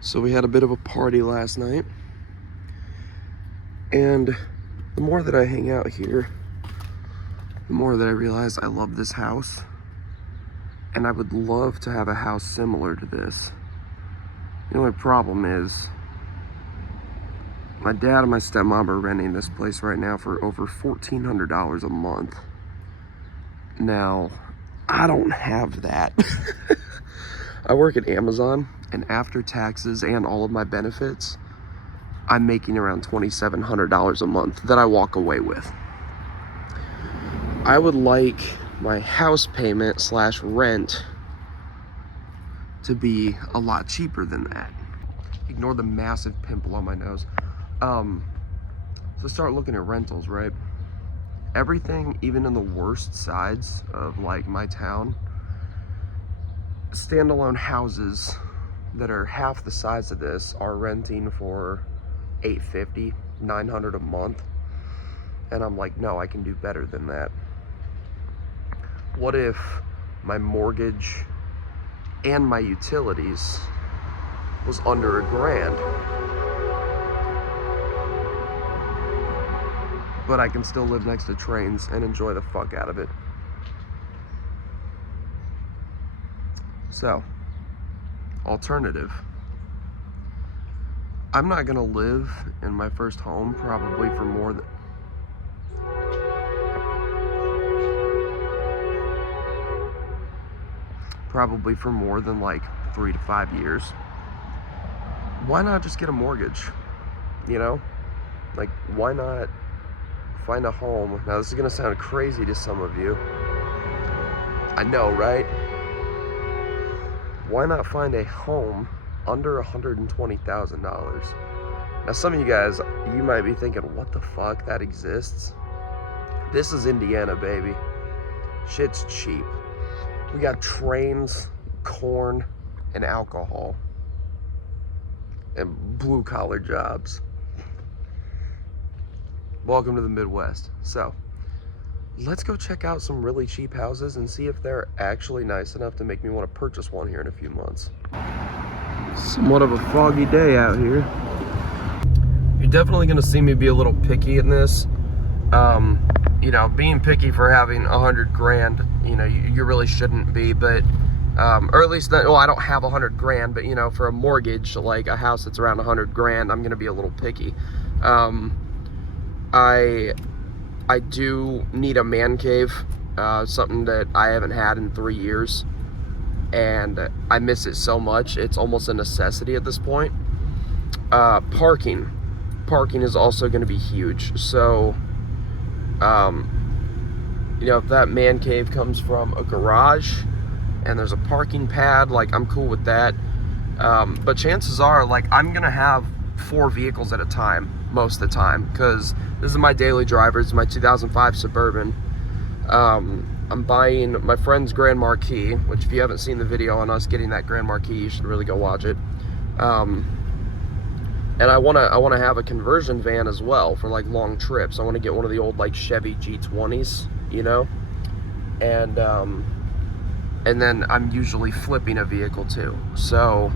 So we had a bit of a party last night, and the more that I hang out here, the more that I realize I love this house, and I would love to have a house similar to this. The only problem is my dad and my stepmom are renting this place right now for over $1,400 a month. Now, I don't have that. I work at Amazon, and after taxes and all of my benefits, I'm making around $2,700 a month that I walk away with. I would like my house payment / rent to be a lot cheaper than that. Ignore the massive pimple on my nose. So start looking at rentals, right? Everything, even in the worst sides of like my town, standalone houses that are half the size of this are renting for $850, $900 a month. And I'm like, no, I can do better than that. What if my mortgage and my utilities was under $1,000? But I can still live next to trains and enjoy the fuck out of it. So, alternative. I'm not gonna live in my first home probably for more than like 3 to 5 years. Why not just get a mortgage? You know? Like, why not find a home? Now, this is gonna sound crazy to some of you. I know, right? Why not find a home under $120,000? Now, some of you guys, you might be thinking, what the fuck, that exists? This is Indiana, baby. Shit's cheap. We got trains, corn, and alcohol, and blue-collar jobs. Welcome to the Midwest. So, let's go check out some really cheap houses and see if they're actually nice enough to make me want to purchase one here in a few months. Somewhat of a foggy day out here. You're definitely going to see me be a little picky in this. You know, being picky for having $100,000, you know, you really shouldn't be, but, or at least, well, I don't have $100,000, but, you know, for a mortgage, like a house that's around $100,000, I'm going to be a little picky. I do need a man cave, something that I haven't had in 3 years, and I miss it so much. It's almost a necessity at this point. Parking is also going to be huge. So, you know, if that man cave comes from a garage and there's a parking pad, like, I'm cool with that. But chances are, like, I'm going to have 4 vehicles at a time most of the time, because this is my daily driver. It's my 2005 Suburban. I'm buying my friend's Grand Marquis, which if you haven't seen the video on us getting that Grand Marquis, you should really go watch it. And I wanna have a conversion van as well for like long trips. I want to get one of the old like Chevy G20s, you know, and then I'm usually flipping a vehicle too. So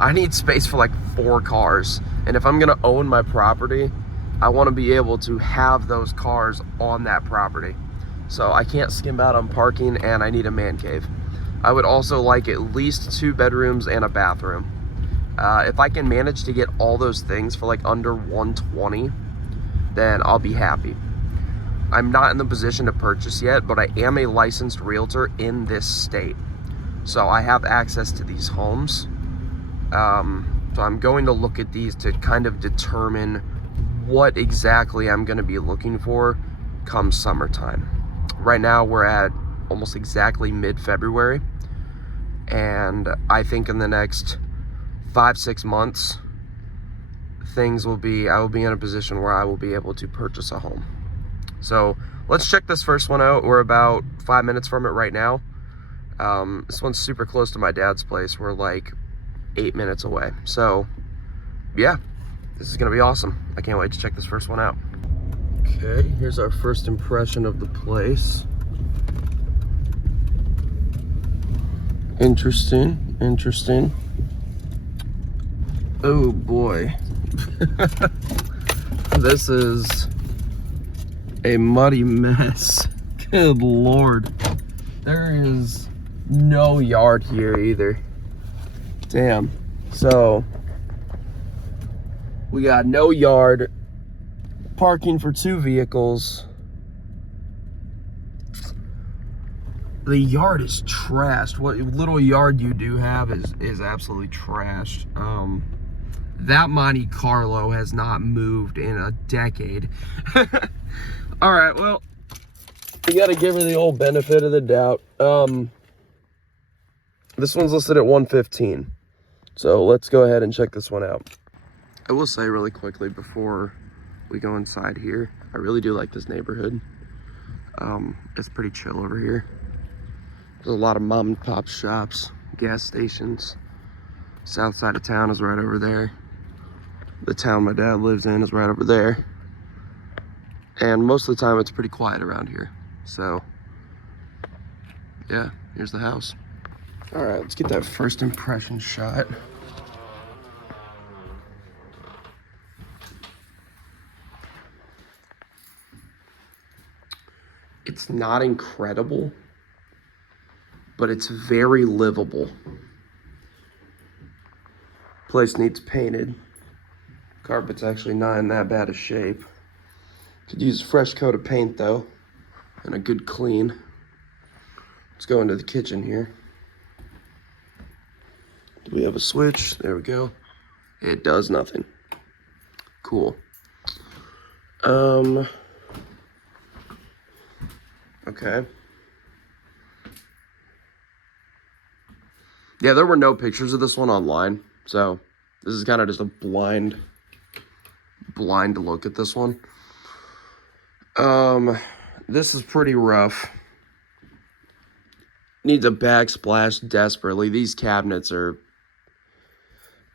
I need space for like 4 cars, and if I'm gonna own my property, I want to be able to have those cars on that property. So I can't skim out on parking, and I need a man cave. I would also like at least 2 bedrooms and a bathroom. If I can manage to get all those things for like under $120, then I'll be happy. I'm not in the position to purchase yet, but I am a licensed realtor in this state. So I have access to these homes. So I'm going to look at these to kind of determine what exactly I'm going to be looking for come summertime. Right now we're at almost exactly mid-February, and I think in the next 5-6 months, I will be in a position where I will be able to purchase a home. So let's check this first one out. We're about 5 minutes from it right now. This one's super close to my dad's place. We're like 8 minutes away. So yeah, this is gonna be awesome. I can't wait to check this first one out. Okay, here's our first impression of the place. Interesting. Oh boy. This is a muddy mess. Good Lord. There is no yard here either. Damn. So, we got no yard, parking for 2 vehicles. The yard is trashed. What little yard you do have is absolutely trashed. That Monte Carlo has not moved in a decade. All right, well, you got to give her the old benefit of the doubt. This one's listed at $115. So let's go ahead and check this one out. I will say really quickly before we go inside here, I really do like this neighborhood. It's pretty chill over here. There's a lot of mom and pop shops, gas stations. South side of town is right over there. The town my dad lives in is right over there. And most of the time it's pretty quiet around here. So, yeah, here's the house. All right, let's get that first impression shot. It's not incredible, but it's very livable. Place needs painted. Carpet's actually not in that bad a shape. Could use a fresh coat of paint though, and a good clean. Let's go into the kitchen here. Do we have a switch? There we go. It does nothing. Cool. Okay. Yeah, there were no pictures of this one online, so this is kind of just a blind look at this one. This is pretty rough. Needs a backsplash desperately. These cabinets are,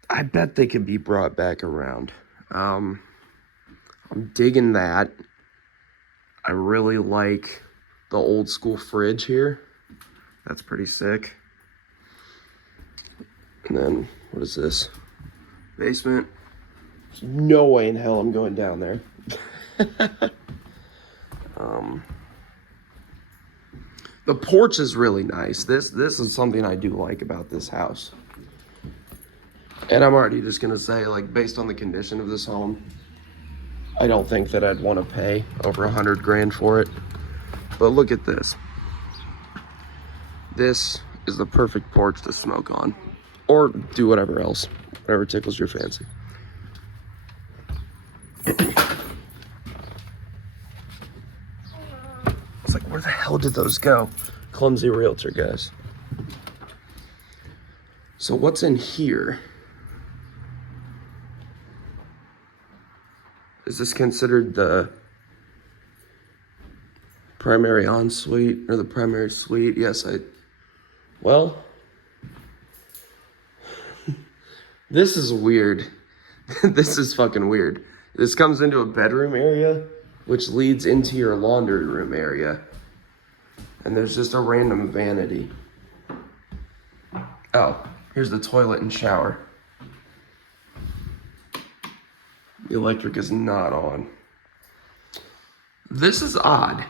I bet they could be brought back around. I'm digging that. I really like the old school fridge here. That's pretty sick. And then, what is this? Basement. There's no way in hell I'm going down there. The porch is really nice. This is something I do like about this house. And I'm already just gonna say, like, based on the condition of this home, I don't think that I'd want to pay over $100,000 for it. But look at this. This is the perfect porch to smoke on. Or do whatever else. Whatever tickles your fancy. It's like, where the hell did those go? Clumsy realtor, guys. So what's in here? Is this considered the primary ensuite or the primary suite? Yes, well, this is weird. This is fucking weird. This comes into a bedroom area, which leads into your laundry room area. And there's just a random vanity. Oh, here's the toilet and shower. The electric is not on. This is odd.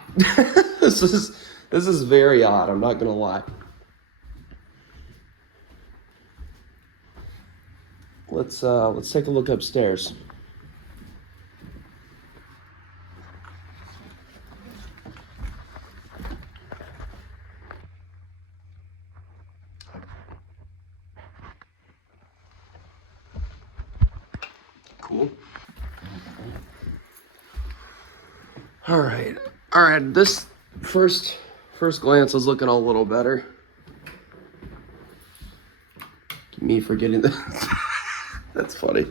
This is very odd, I'm not gonna lie. Let's take a look upstairs. Cool. All right. This first glance is looking a little better. Me forgetting that. That's funny.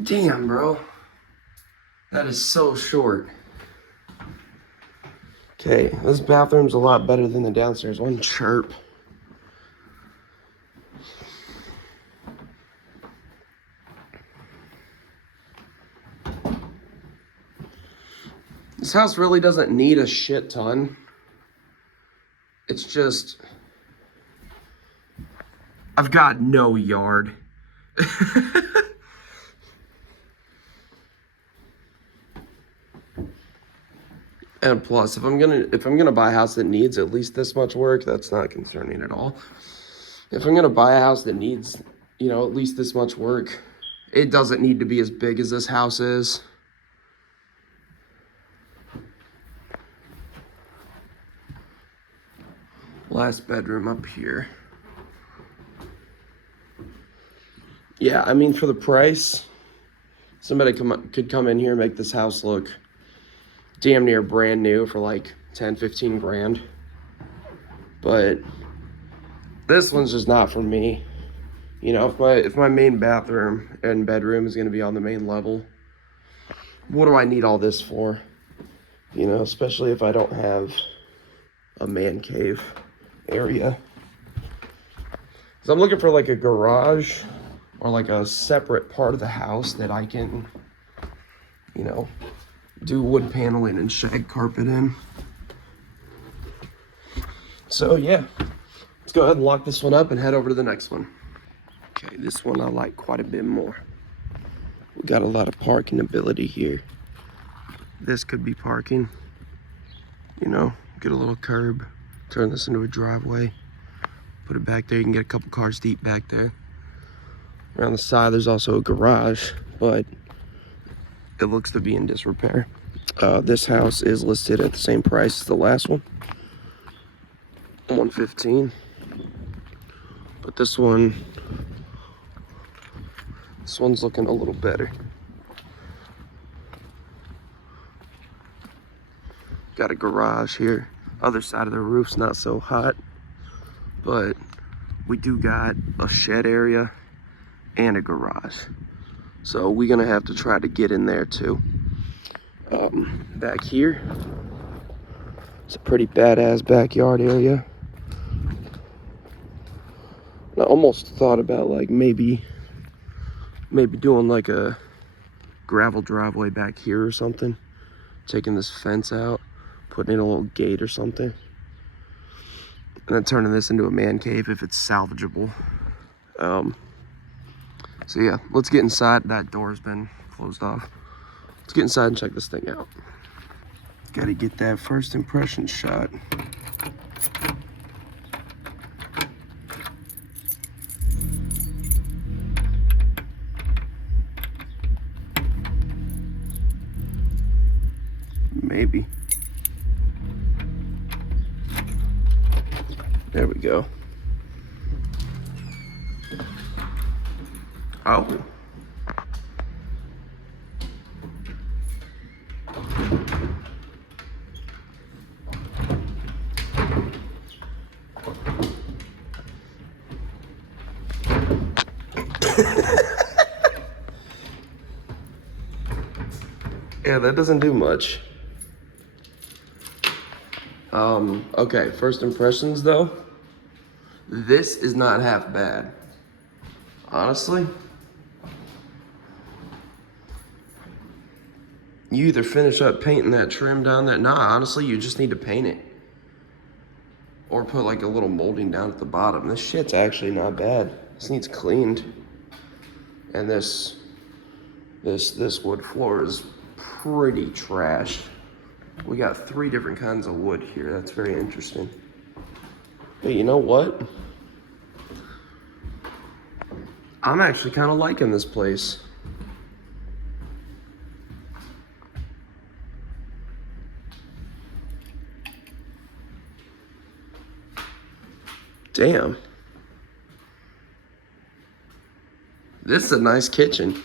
Damn, bro. That is so short. Okay, this bathroom's a lot better than the downstairs one. Chirp. This house really doesn't need a shit ton. It's just, I've got no yard. And plus, if I'm gonna buy a house that needs at least this much work, that's not concerning at all. If I'm gonna buy a house that needs, you know, at least this much work, it doesn't need to be as big as this house is. Last bedroom up here. Yeah, I mean, for the price, somebody could come in here and make this house look damn near brand new for like 10, 15 grand. But this one's just not for me. You know, if my main bathroom and bedroom is gonna be on the main level, what do I need all this for? You know, especially if I don't have a man cave area. So I'm looking for like a garage or like a separate part of the house that I can, you know, do wood paneling and shag carpet in. So yeah, let's go ahead and lock this one up and head over to the next one. Okay, this one I like quite a bit more. We got a lot of parking ability here. This could be parking, you know, get a little curb, turn this into a driveway, put it back there. You can get a couple cars deep back there. Around the side, there's also a garage, but it looks to be in disrepair. This house is listed at the same price as the last one, $115. But this one's looking a little better. Got a garage here. Other side of the roof's not so hot, but we do got a shed area and a garage. So we're gonna have to try to get in there too. Back here, it's a pretty badass backyard area. I almost thought about like maybe doing like a gravel driveway back here or something. Taking this fence out, putting in a little gate or something. And then turning this into a man cave if it's salvageable. So yeah, let's get inside. That door's been closed off. Let's get inside and check this thing out. Gotta get that first impression shot. Maybe. There we go. Oh. Yeah, that doesn't do much. Okay, first impressions though. This is not half bad. Honestly. You either finish up painting that trim down there. Nah, honestly, you just need to paint it. Or put like a little molding down at the bottom. This shit's actually not bad. This needs cleaned. And this wood floor is pretty trashed. We got 3 different kinds of wood here. That's very interesting. Hey, you know what? I'm actually kind of liking this place. Damn. This is a nice kitchen.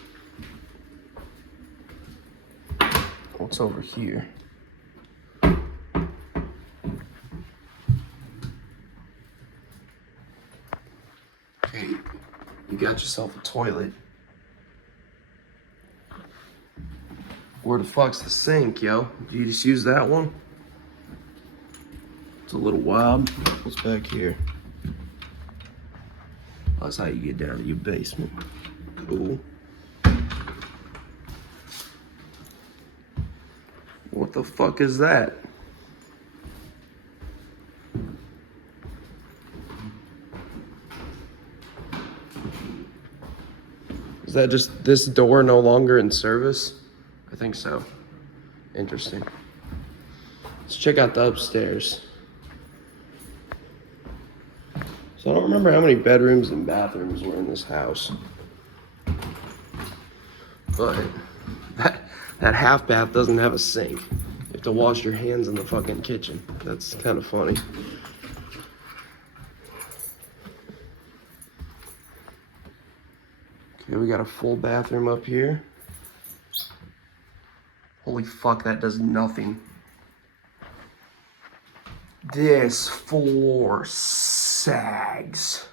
What's over here? Okay, you got yourself a toilet. Where the fuck's the sink, yo? Did you just use that one? It's a little wild. What's back here? Oh, that's how you get down to your basement. Cool. What the fuck is that? Is that just this door no longer in service? I think so. Interesting. Let's check out the upstairs. So I don't remember how many bedrooms and bathrooms were in this house. But that half bath doesn't have a sink. You have to wash your hands in the fucking kitchen. That's kind of funny. Okay, we got a full bathroom up here. Holy fuck, that does nothing. This floor sags.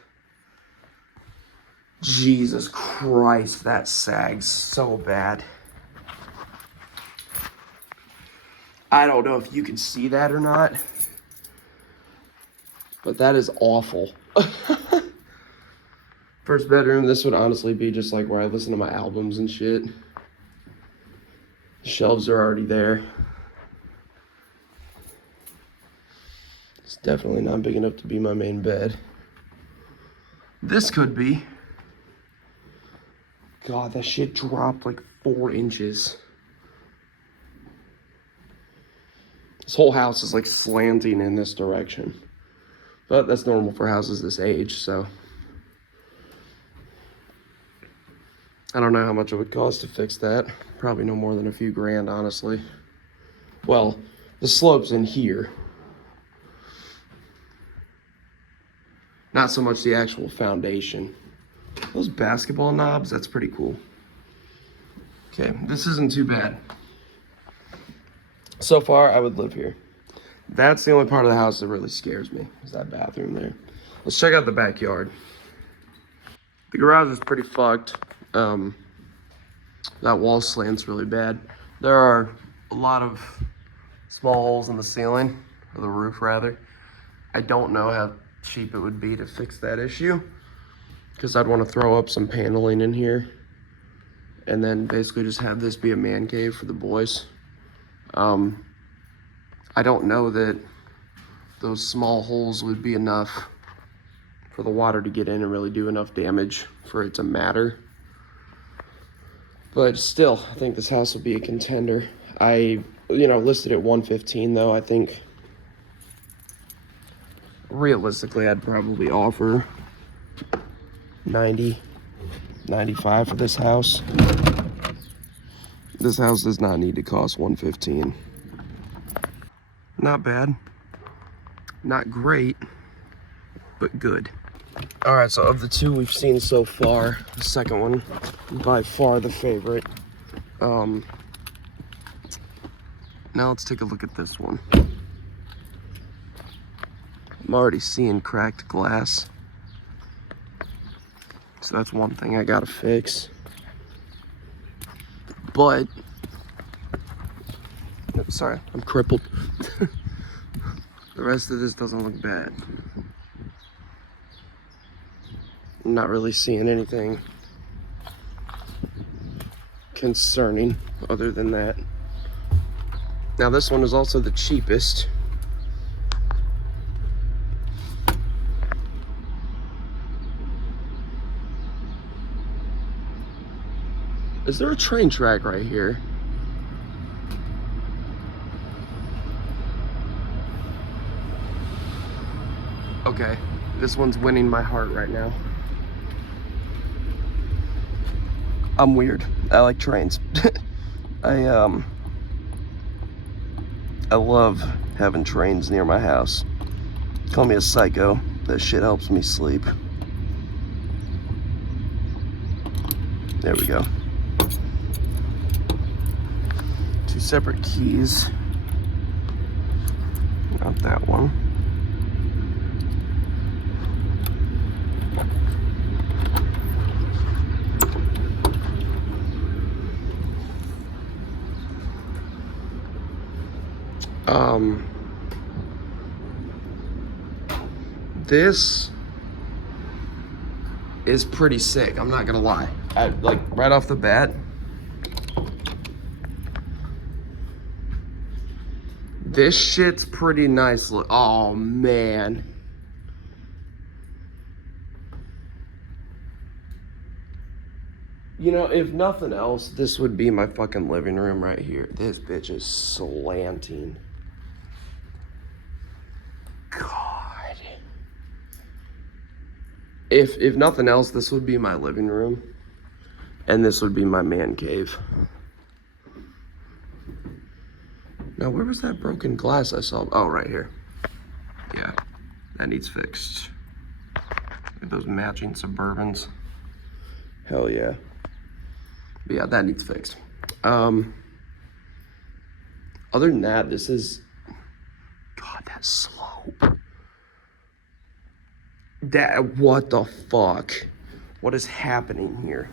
Jesus Christ, that sags so bad. I don't know if you can see that or not, but that is awful. First bedroom, this would honestly be just like where I listen to my albums and shit. The shelves are already there. It's definitely not big enough to be my main bed. This could be. God, that shit dropped like 4 inches. This whole house is like slanting in this direction. But that's normal for houses this age, so. I don't know how much it would cost to fix that. Probably no more than a few grand, honestly. Well, the slope's in here. Not so much the actual foundation. Those basketball knobs, that's pretty cool. Okay, this isn't too bad. So far, I would live here. That's the only part of the house that really scares me, is that bathroom there. Let's check out the backyard. The garage is pretty fucked. That wall slant's really bad. There are a lot of small holes in the ceiling, or the roof rather. I don't know how cheap it would be to fix that issue, because I'd want to throw up some paneling in here and then basically just have this be a man cave for the boys. I don't know that those small holes would be enough for the water to get in and really do enough damage for it to matter. But still, I think this house will be a contender. I, listed at 115 though. I think realistically, I'd probably offer 90, 95 for this house. This house does not need to cost 115. Not bad. Not great, but good. All right, so of the two we've seen so far, the second one, by far the favorite. Now let's take a look at this one. I'm already seeing cracked glass. So that's one thing I gotta fix. But, sorry, I'm crippled. The rest of this doesn't look bad. I'm not really seeing anything concerning other than that. Now this one is also the cheapest. Is there a train track right here? Okay, this one's winning my heart right now. I'm weird. I like trains. I love having trains near my house. Call me a psycho. That shit helps me sleep. There we go. 2 separate keys. Not that one. This is pretty sick, I'm not gonna lie. Like right off the bat, this shit's pretty nice. Look, oh man. You know, if nothing else, this would be my fucking living room right here. This bitch is slanting. God. If nothing else, this would be my living room. And this would be my man cave. Now, where was that broken glass I saw? Oh, right here. Yeah, that needs fixed. Look at those matching Suburbans. Hell yeah. But yeah, that needs fixed. Other than that, this is... God, that slope. That, what the fuck? What is happening here?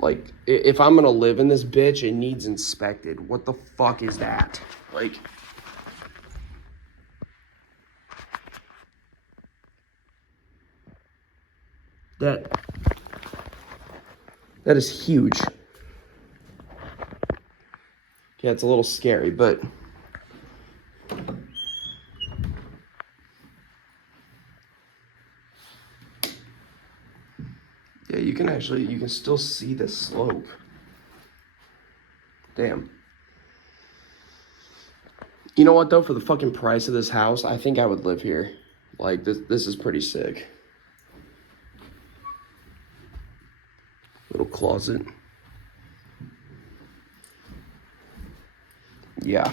Like, if I'm gonna live in this bitch, it needs inspected. What the fuck is that? Like... That is huge. Yeah, it's a little scary, but... Yeah, you can still see the slope. Damn. You know what, though? For the fucking price of this house, I think I would live here. Like, this is pretty sick. Little closet. Yeah.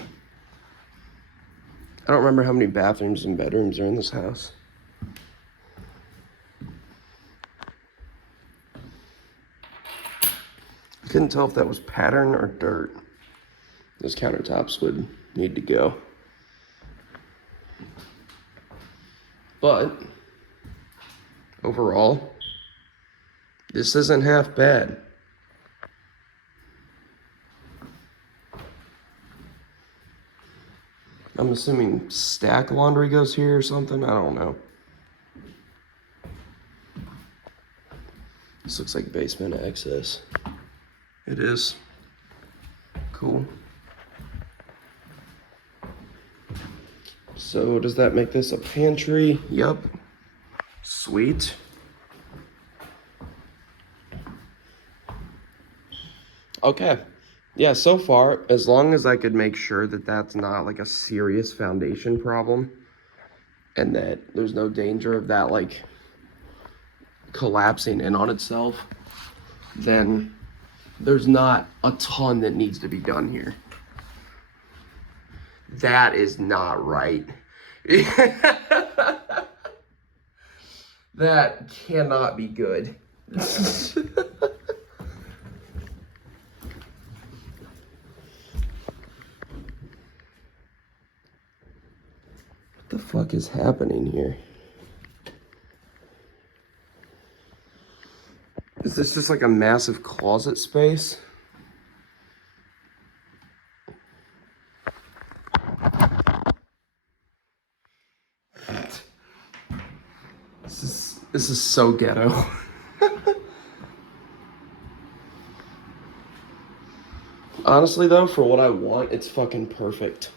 I don't remember how many bathrooms and bedrooms are in this house. I couldn't tell if that was pattern or dirt. Those countertops would need to go. But overall, this isn't half bad. I'm assuming stack laundry goes here or something. I don't know. This looks like basement access. It is. Cool. So does that make this a pantry? Yup. Sweet. Okay. Yeah, so far, as long as I could make sure that that's not like a serious foundation problem and that there's no danger of that like collapsing in on itself, then there's not a ton that needs to be done here. That is not right. That cannot be good. What the fuck is happening here? Is this just like a massive closet space? This is so ghetto. Honestly though, for what I want, it's fucking perfect.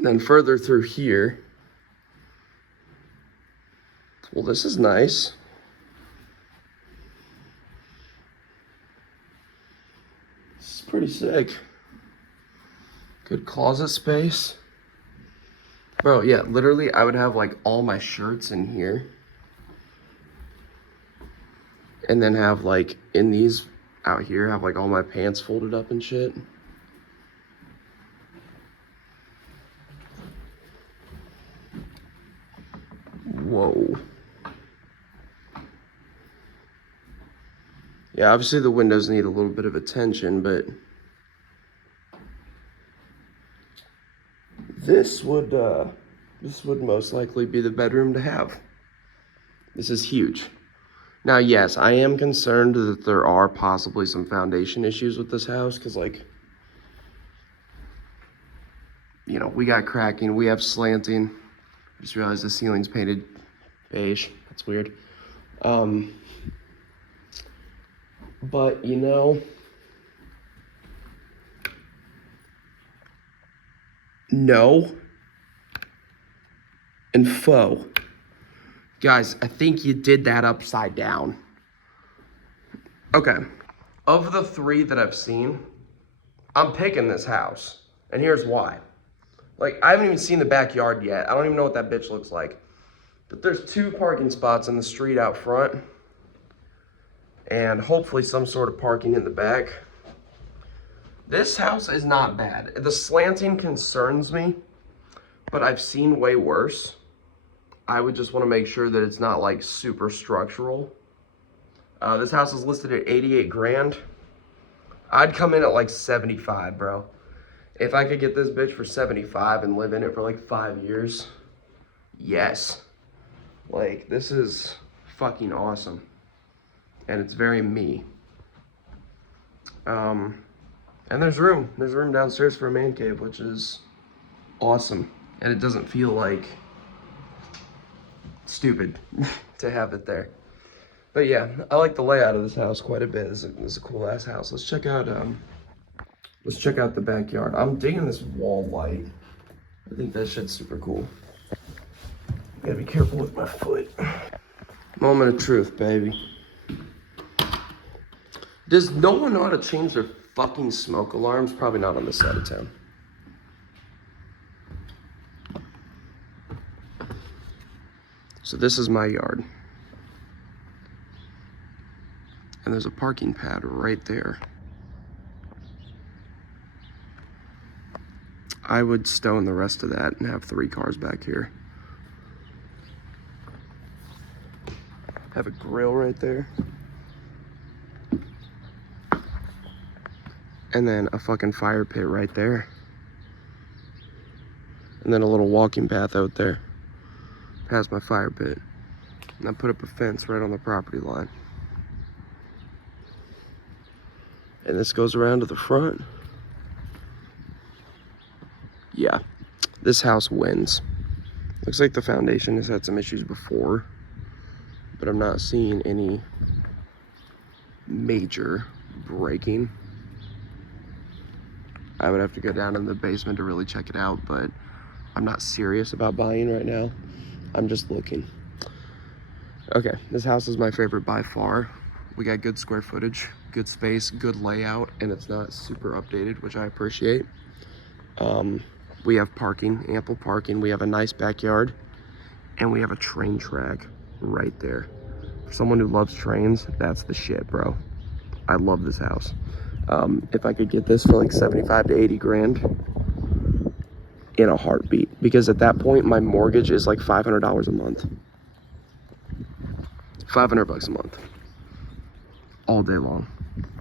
Then further through here, well, this is nice. This is pretty sick. Good closet space. Bro, yeah, literally, I would have like all my shirts in here. And then have like, in these out here, have like all my pants folded up and shit. Whoa. Yeah, obviously the windows need a little bit of attention, but this would most likely be the bedroom to have. This is huge. Now, yes, I am concerned that there are possibly some foundation issues with this house, because, like, you know, we got cracking, we have slanting. I just realized the ceiling's painted beige. That's weird. But, you know, no, and faux. Guys, I think you did that upside down. Okay, of the 3 that I've seen, I'm picking this house, and here's why. Like, I haven't even seen the backyard yet. I don't even know what that bitch looks like. But there's 2 parking spots in the street out front, and hopefully some sort of parking in the back. This house is not bad. The slanting concerns me, but I've seen way worse. I would just want to make sure that it's not like super structural. This house is listed at 88 grand. I'd come in at like 75, bro. If I could get this bitch for 75 and live in it for like 5 years, yes. Like, this is fucking awesome. And it's very me. And there's room. There's room downstairs for a man cave, which is awesome. And it doesn't feel like stupid to have it there. But yeah, I like the layout of this house quite a bit. This is a cool ass house. Let's check out the backyard. I'm digging this wall light. I think that shit's super cool. Gotta be careful with my foot. Moment of truth, baby. Does no one know how to change their fucking smoke alarms? Probably not on this side of town. So this is my yard. And there's a parking pad right there. I would stone the rest of that and have 3 cars back here. Have a grill right there. And then a fucking fire pit right there. And then a little walking path out there past my fire pit. And I put up a fence right on the property line. And this goes around to the front. Yeah, this house wins. Looks like the foundation has had some issues before, but I'm not seeing any major breaking. I would have to go down in the basement to really check it out, but I'm not serious about buying right now. I'm just looking. Okay, this house is my favorite by far. We got good square footage, good space, good layout, and it's not super updated, which I appreciate. We have parking, ample parking. We have a nice backyard, and we have a train track right there. For someone who loves trains, that's the shit, bro. I love this house. If I could get this for like 75 to 80 grand, in a heartbeat, because at that point my mortgage is like $500 a month. 500 bucks a month, all day long.